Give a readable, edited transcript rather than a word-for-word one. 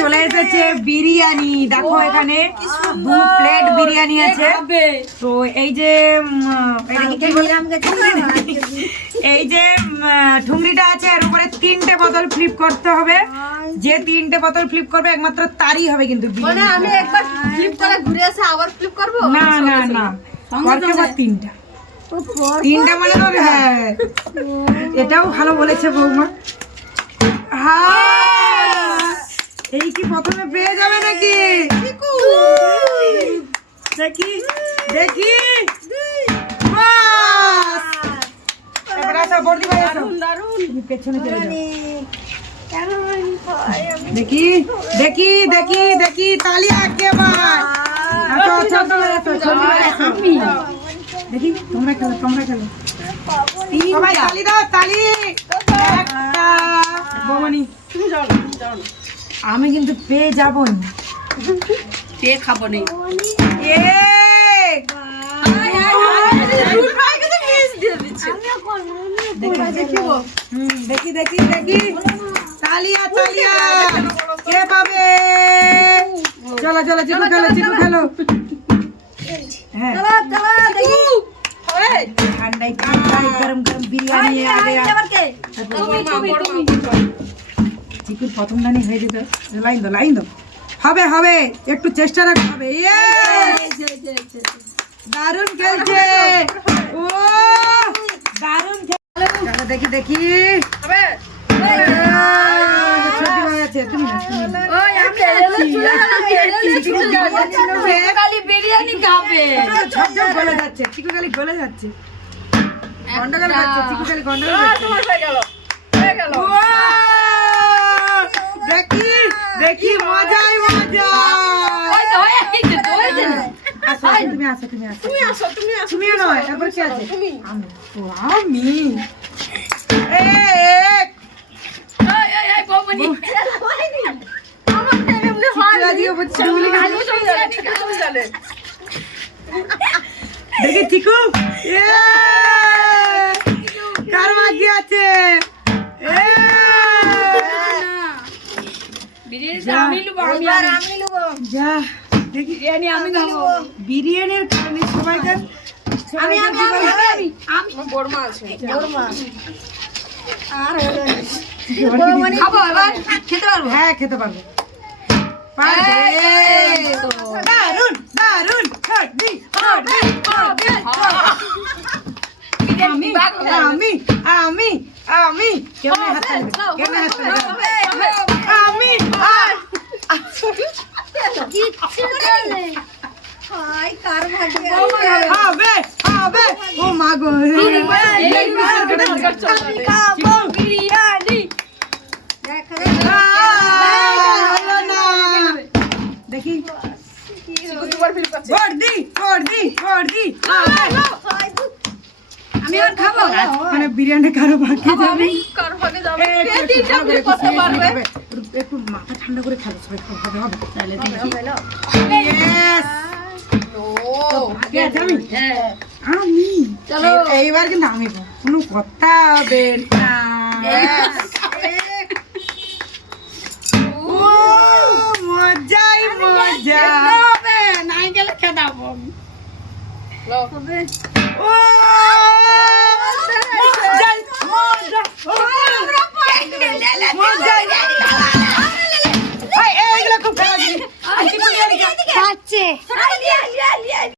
চলে এসেছে বিরিয়ানি। দেখো এখানে 2 প্লেট বিরিয়ানি আছে। তো এই যে এই যে ঠুংরিটা আছে, এর উপরে 3টে বোতল ফ্লিপ করতে হবে। যে 3টে বোতল ফ্লিপ করবে একমাত্র তারই হবে কিন্তু মানে আমি একবার ফ্লিপ করে ঘুরে এসে আবার ফ্লিপ করব? না না না, পরকে বার 3টা মানে তো হ্যাঁ, এটাও ভালো বলেছে বৌমা। এই কি প্রথমে পেয়ে যাবে নাকি? দেখি দেখি, পেছনে চলে যাও। দেখি দেখি দেখি দেখি, তালি একেবারে। দেখি তোমরা খেলো, তোমরা খেলো, সবাই তালি দাও, তালি। বৌমনি আমি কিন্তু পেয়ে যাবো না, পেয়ে খাবো না। দেখি দেখি দেখি, তালিয়া তালিয়া, কে পাবে? চলো চলো, চিকু খেলো, চিকু খেলো। হ্যাঁ ঠান্ডায় ঠান্ডায় গরম গরম বিরিয়ানি आ गया। চিকুর প্রথম দানি হয়ে যেত। লাইন দাও, লাইন দাও, হবে হবে, একটু চেষ্টা রাখতে হবে। দারুণ খেলছে, ও দারুণ খেলে। দেখি দেখি, বিরিয়ানি খাবে। গলে যাচ্ছে, চিকু খালি গলে যাচ্ছে, গন্ডগোল যাচ্ছে, চিকু খালি গন্ডগোল যাচ্ছে। দেখি দেখি, মজাই মজা। তুমি আসো, তুমি আসো, তুমি আসো, তুমি আসো, তুমি নয়, তারপর কি আছে? আমি দেখি চিকু কার বাকি আছে? বিরিয়ানির কারণে সবাইকার খেতে পারবো। হ্যাঁ খেতে পারবো। দারুন দারুন, আমি আমি আমি আমি কেমনে হাত তালি, কেমনে হাত তালি, আমি হবে হবে। ও মা গো, দেখি আমি আর খাবো মানে বিরিয়ানি কারো ভাগে যাবে, একটু মাথা ঠান্ডা করে খেলো সবাই, হবে হবে। আমি চলো এইবার কিন্তু আমি কোনো কথা হবে না। মজাই মজা, নাই গেলে খেদাবো। এইগুলো খুব খাচ্ছে।